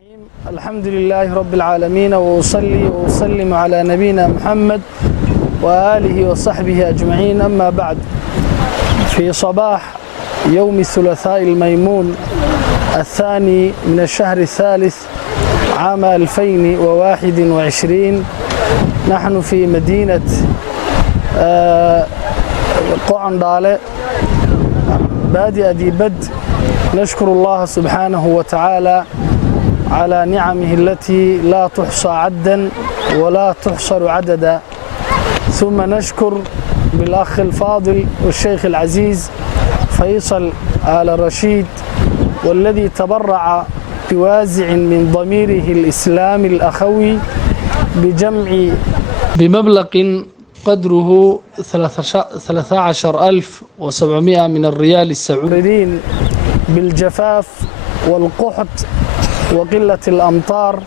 الحمد لله رب العالمين وأصلي وأسلم على نبينا محمد وآله وصحبه أجمعين. أما بعد، في صباح يوم الثلاثاء الميمون الثاني من الشهر الثالث عام 2021 نحن في مدينة قعندالة بادئ ذي بد. نشكر الله سبحانه وتعالى على نعمه التي لا تحصى عدا ولا تحصر عددا، ثم نشكر بالأخ الفاضل والشيخ العزيز فيصل آل رشيد، والذي تبرع بوازع من ضميره الإسلامي الأخوي بمبلغ قدره 13,700 من الريال السعودي بالجفاف والقحط وقلة الأمطار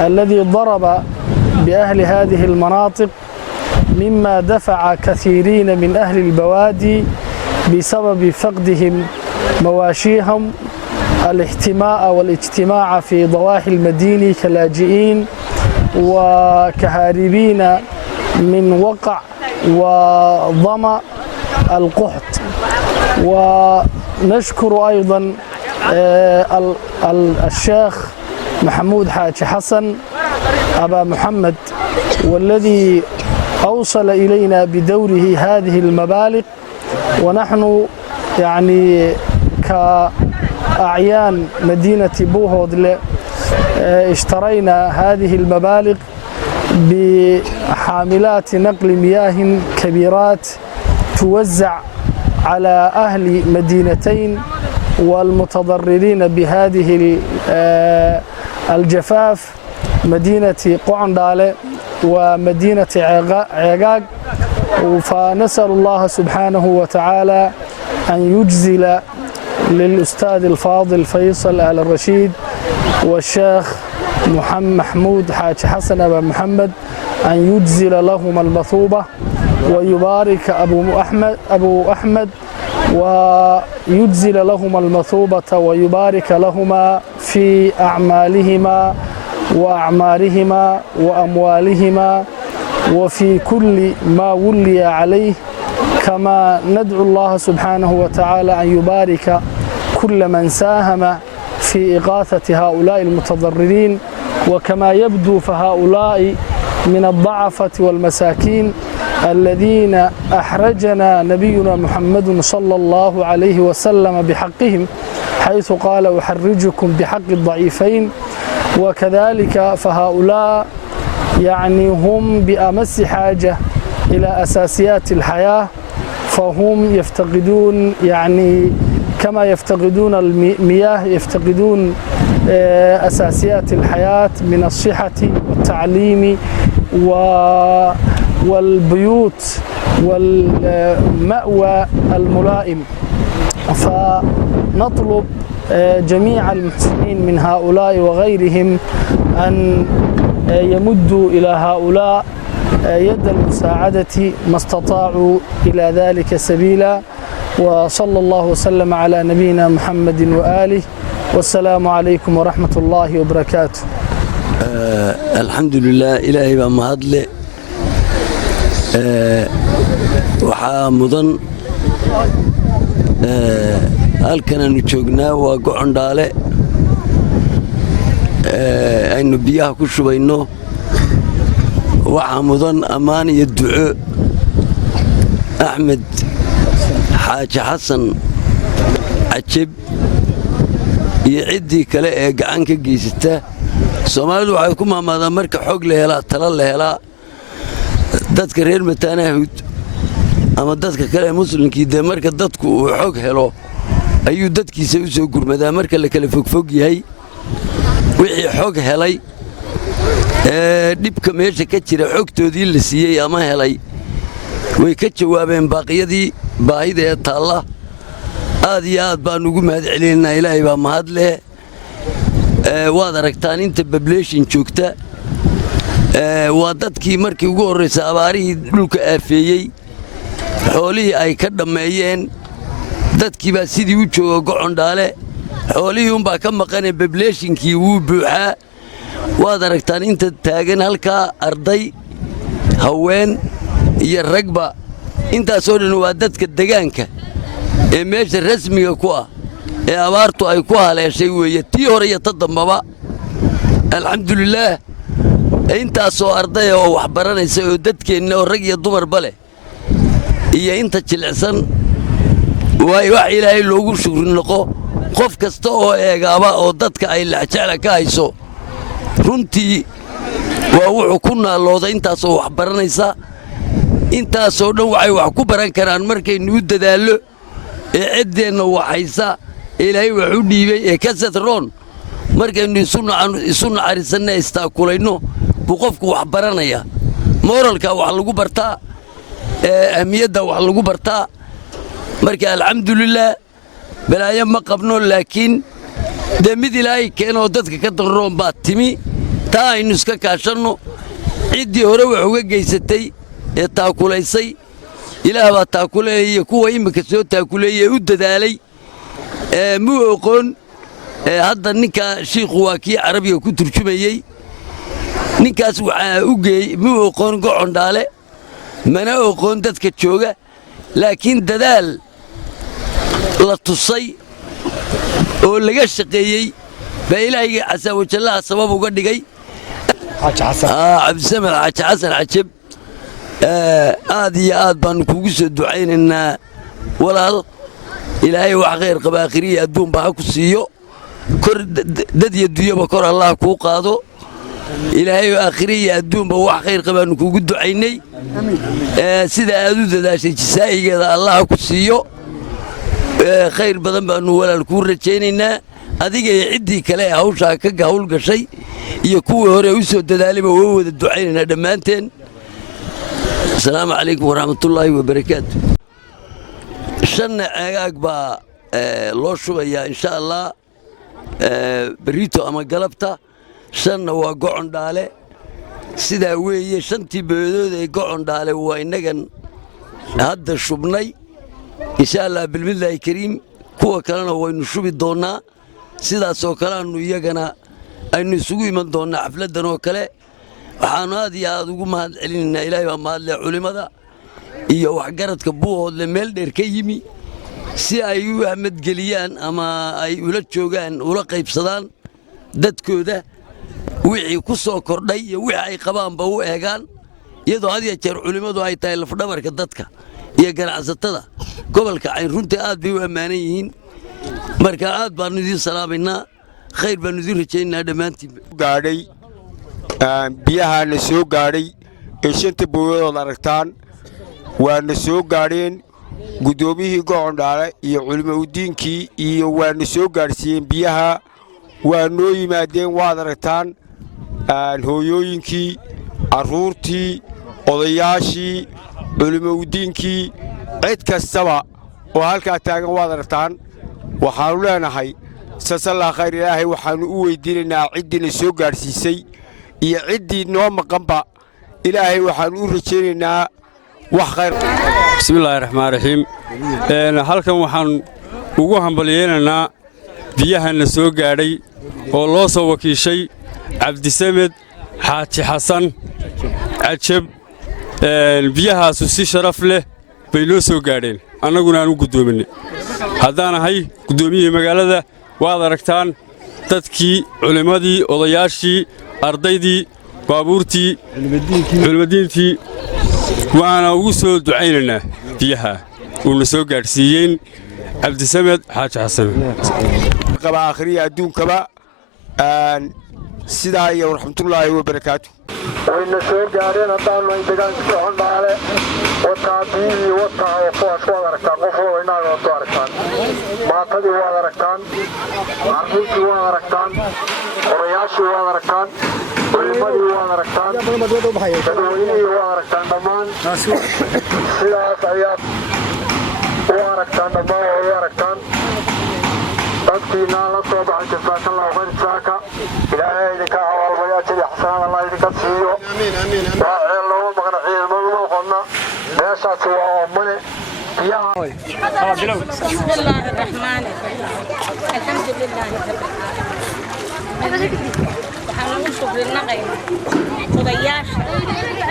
الذي ضرب بأهل هذه المناطق، مما دفع كثيرين من أهل البوادي بسبب فقدهم مواشيهم الاحتماء والاجتماع في ضواحي المدينة كلاجئين وكهاربين من وقع وظمأ القحط. ونشكر أيضا الشيخ محمود حاج حسن أبا محمد، والذي أوصل إلينا بدوره هذه المبالغ، ونحن يعني كأعيان مدينة بوهودل اشترينا هذه المبالغ بحاملات نقل مياه كبيرات توزع على أهل مدينتين والمتضررين بهذه الجفاف، مدينة قعندالة ومدينة عقاق. فنسأل الله سبحانه وتعالى أن يجزل للأستاذ الفاضل فيصل آل الرشيد والشيخ محمود حاج حسن أبا محمد أن يجزل لهما المثوبة ويبارك أبو أحمد ويجزل لهما المثوبة ويبارك لهما في أعمالهما وأعمارهما وأموالهما وفي كل ما ولي عليه، كما ندعو الله سبحانه وتعالى أن يبارك كل من ساهم في إغاثة هؤلاء المتضررين. وكما يبدو فهؤلاء من الضعفة والمساكين الذين أحرجنا نبينا محمد صلى الله عليه وسلم بحقهم، حيث قال أحرجكم بحق الضعيفين. وكذلك فهؤلاء يعني هم بأمس حاجة إلى أساسيات الحياة، فهم يفتقدون يعني كما يفتقدون المياه يفتقدون أساسيات الحياة من الصحة والتعليم والبيوت والمأوى الملائم. فنطلب جميع المحسنين من هؤلاء وغيرهم أن يمدوا إلى هؤلاء يد المساعدة ما استطاعوا إلى ذلك سبيلا. وصلى الله وسلم على نبينا محمد وآله، والسلام عليكم ورحمة الله وبركاته. الحمد لله، إلهي بمهدله waxaa mudan halkan aanu joognaa waa Gocondhaale, aynu biyaha ku shubayno. waxaa mudan ammaan iyo duco Axmed xaaji xasan cajib iyo ciddii kale ee gacan ka geysata. Soomaalidu waxay ku maamaadaan marka xoog la helaa talo la helaa. dadka reer mataanaahud ama dadka kale muslimkii de marka dadku uu xoog helo ayuu dadkiisa u soo gurmadaa. marka la kala fogfog yahay wixii xoog helay dhibka meesha ka jira xogtoodii la siiyey ama helay way ka jawaabeen baaqiyadii baahida ee taalla. aad iyo aad baan ugu mahad celinaynaa, ilaahay baa mahad leh. waad aragtaan inta population joogta waa dadkii markii ugu horreysay abaarihii dhulka aafeeyey xoolihii ay ka dhammeeyeen. dadkii baa sidii u jooga Gocondhaale xoolihii unbaa ka maqane bableeshinkii wuu buuxaa waad aragtaan inta taagan halkaa arday haween iyo ragba intaasoo dhan waa dadka degaanka ee meesha rasmiga ku ah ee abaartu ay ku haleeshay weeye tii hore iyo ta dambaba alxamdulilaah intaasoo ardaya oo wax baranaysa oo dadkeenna oo rag iyo dumarba leh iyo inta jilicsan wax ilaahay loogu shukri noqo qof kasta oo eegaaba oo dadka ay laxjecla ka hayso runtii waa wuxuu ku naalooda intaasoo wax baranaysa intaasoo dhan waxay wax ku baran karaan markaynu u dadaallo ee ciddeenna waxaysa ilaahay wax u dhiibay ee kasad roon markaynu isu naxariisanna istaakulayno buu qofku wax baranaya mooralka wax lagu bartaa ahmiyadda wax lagu bartaa marka alxamdulilaah balaayo ma qabno laakiin dee mid ilaahay keenoo dadka ka danroon baa timi taa aynu iska kaashanno ciddii hore wax uga geysatay ee taakulaysay ilaah baa taakuleeya kuwa iminka soo taakuleeyey u dadaalay muu oqoon hadda ninkaa shiikhu waa kii carabiga ku turjumayey ninkaas waxaa u geeyey muu oqoon gocondhaale mana oqoon dadka jooga laakiin dadaal la tusay oo laga shaqeeyey baa ilaahayga casaawajallaha sabab uga dhigay cabdisamed xaaji xasan cajab aad iyo aad baannu kuugu soo ducaynaynaa walaal ilaahay wax khayr qaba aakhiriya adduunba ha ku siiyo kor dad iyo dunyaba kor allah kuu qaado ilaahay aakhiriya adduunba wax khayr qabaannu kuugu ducaynay sida aad u dadaashay jisaa'igeeda allah ha ku siiyo khayr badan baannu walaal kuu rajaynaynaa adiga iyo ciddii kale ee hawshaa ka hawl gashay iyo kuwii hore u soo dadaalayba waa wada ducaynaynaa dhammaanteen asalaamu calaykum waraxmatullaahi wabarakaatu shanna ceegaag baa loo shubayaa insha allah berrito ama galabta shanna waa gocondhaale sidaa weeye shantii beedood ee gocondhaale waa innagan hadda shubnay insha allah bilmillaahi kariim kuwa kalena waynu shubi doonnaa sidaasoo kale aannu iyagana aynu isugu iman doonnaa xafladdan oo kale waxaannu aad iyo aad ugu mahad celinaynaa ilaahay baa mahadleh culimmada iyo waxgaradka buuhoodle meel dheer ka yimi si ay u ahmadgeliyaan ama ay ula joogaan ula qaybsadaan dadkooda wixii ku soo kordhay iyo wixii ay qabaanba u eegaan iyadoo had iyo jeer culimmadu ay tahay lafdhabarka dadka iyo ganacsatada gobolka cayn runtii aad bay u ammaanan yihiin marka aad baannu idiin salaamaynaa khayr baannu idiin rajaynaynaa dhammaantiinba gaadhay biyahaana soo gaadhay ee shanta booyadood aragtaan waana soo gaadheen guddoomiyihii gocondhaale iyo culimaudiinkii iyo waana soo gaadhsiiyeen biyaha waa noo yimaadeen waad aragtaan hooyooyinkii carruurtii odayaashii culimaudiinkii cid kastaba oo halkaa taagan waad aragtaan waxaannu leenahay sasallaa khayr ilaahay waxaannu u weyddiinaynaa ciddiina soo gaadhsiisay iyo ciddii noo maqanba ilaahay waxaannu u rajaynaynaa wax khayr bismillaahi raxmaan raxiim halkan waxaan ugu hambalyaynaynaa biyahanna soo gaadhay oo loo soo wakiishay cabdisamed xaaji xasan cajab biyahaasu si sharaf leh bay noo soo gaadheen annaguna aan u guddoominay haddaan ahay guddoomiyihii magaalada waad aragtaan dadkii culimmadii odayaashii ardaydii baabuurtii culimadiintii waana ugu soo ducaynaynaa biyaha uuna soo gaadhsiiyeen cabdisamed xaaji xasan qaba aakhiriya adduunkaba sidaa iyo waraxmatullaahi wabarakaatu wayna soo gaadheen haddaannu ay degaanka gocondhaale wataa biyihii wataa oo kuwaas waad aragtaan qof walba inaaga waad ku aragtaan maatadii waad aragtaan carruurtii waad aragtaan odayaashii waad aragtaan culimmadii waad aragtaan dadweynihii waad aragtaan dhammaan sidaas ayaad u aragtaan dhammaan waa u aragtaan dadkiinaa la soo baxay jasaakallahu khayr jasaaka ilaahay idinka awaalbayaajadii xasanaad allah idinka siiyo waa ceel looma maqna ciidamadu ma qonna meeshaasi waa oomane بسم الله الرحمن الرحيم الحمد لله رب العالمين waxaan ugu shukrinaqaynaa odayaasha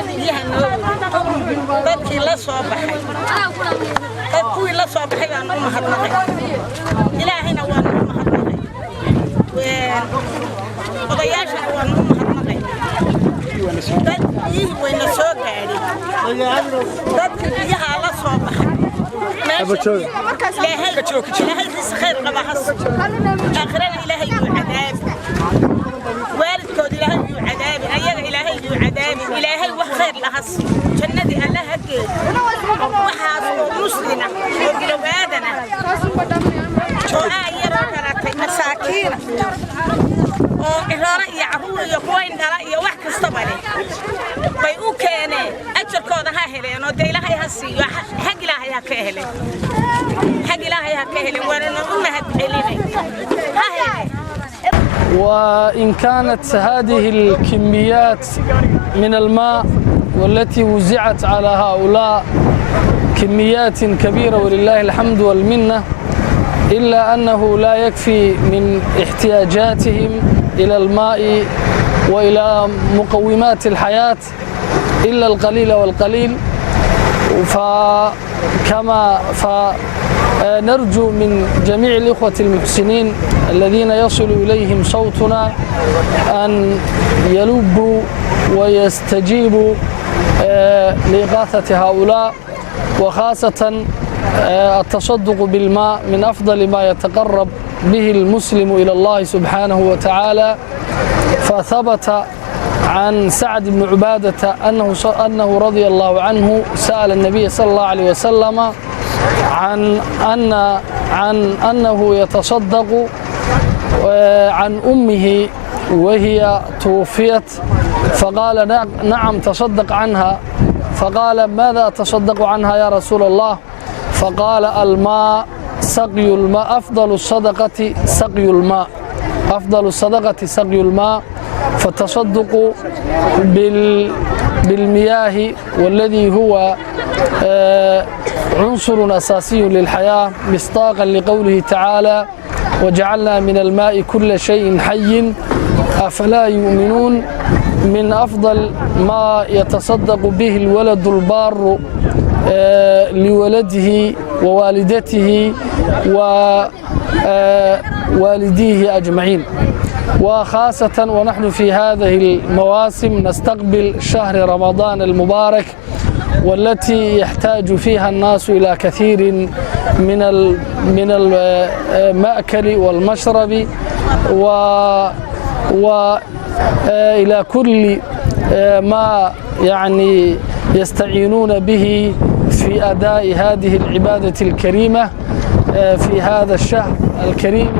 biyaha noo dadkii la soo baxay dadkii la soo baxay baan u mahadnaqay ilaahayna waan u mahadnaqay odayaashana waan u mahadnaqay dadkii wayna soo gaadhay dadkii biyaha la soo baxay إلهي خير قبحص آخرنا إلهي عذاب والدكود إلهي عذاب أيها إلهي عذاب إلهي وخير لحص جندي الله هكذا وحاس مسلمة وقلوا آدنا شو آية ركرتي مساكين وإرارة يعبور يقوين دلائي وحك الصبري بيقو كيني أجر كودا هاهلين ودي إلهي هسي حق إلهي هكيهلين حق إلهي هكيهلين وانا أمهد عليني هاهلين. وإن كانت هذه الكميات من الماء والتي وزعت على هؤلاء كميات كبيرة ولله الحمد والمنة إلا أنه لا يكفي من احتياجاتهم إلى الماء وإلى مقومات الحياة إلا القليل والقليل فنرجو من جميع الإخوة المحسنين الذين يصل إليهم صوتنا أن يلبوا ويستجيبوا لإغاثة هؤلاء وخاصة التصدق بالماء من أفضل ما يتقرب به المسلم إلى الله سبحانه وتعالى فثبت عن سعد بن عبادة أنه رضي الله عنه سأل النبي صلى الله عليه وسلم عن أنه يتصدق عن أمه وهي توفيت فقال نعم تصدق عنها فقال ماذا أتصدق عنها يا رسول الله فقال الماء سقي الماء أفضل الصدقة سقي الماء أفضل الصدقة سقي الماء فالتصدق بالمياه والذي هو عنصر أساسي للحياة مصداقا لقوله تعالى وجعلنا من الماء كل شيء حي أفلا يؤمنون من أفضل ما يتصدق به الولد البار لولده ووالدته ووالديه أجمعين وخاصة ونحن في هذه المواسم نستقبل شهر رمضان المبارك والتي يحتاج فيها الناس إلى كثير من المأكل والمشرب وإلى كل ما يعني يستعينون به في أداء هذه العبادة الكريمة في هذا الشهر الكريم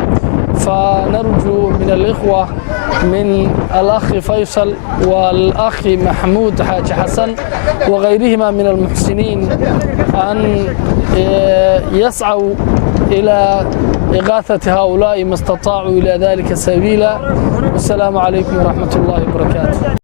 فنرجو من الإخوة من الأخ فيصل والأخ محمود حاج حسن وغيرهما من المحسنين أن يسعوا إلى إغاثة هؤلاء ما استطاعوا إلى ذلك سبيلا والسلام عليكم ورحمة الله وبركاته.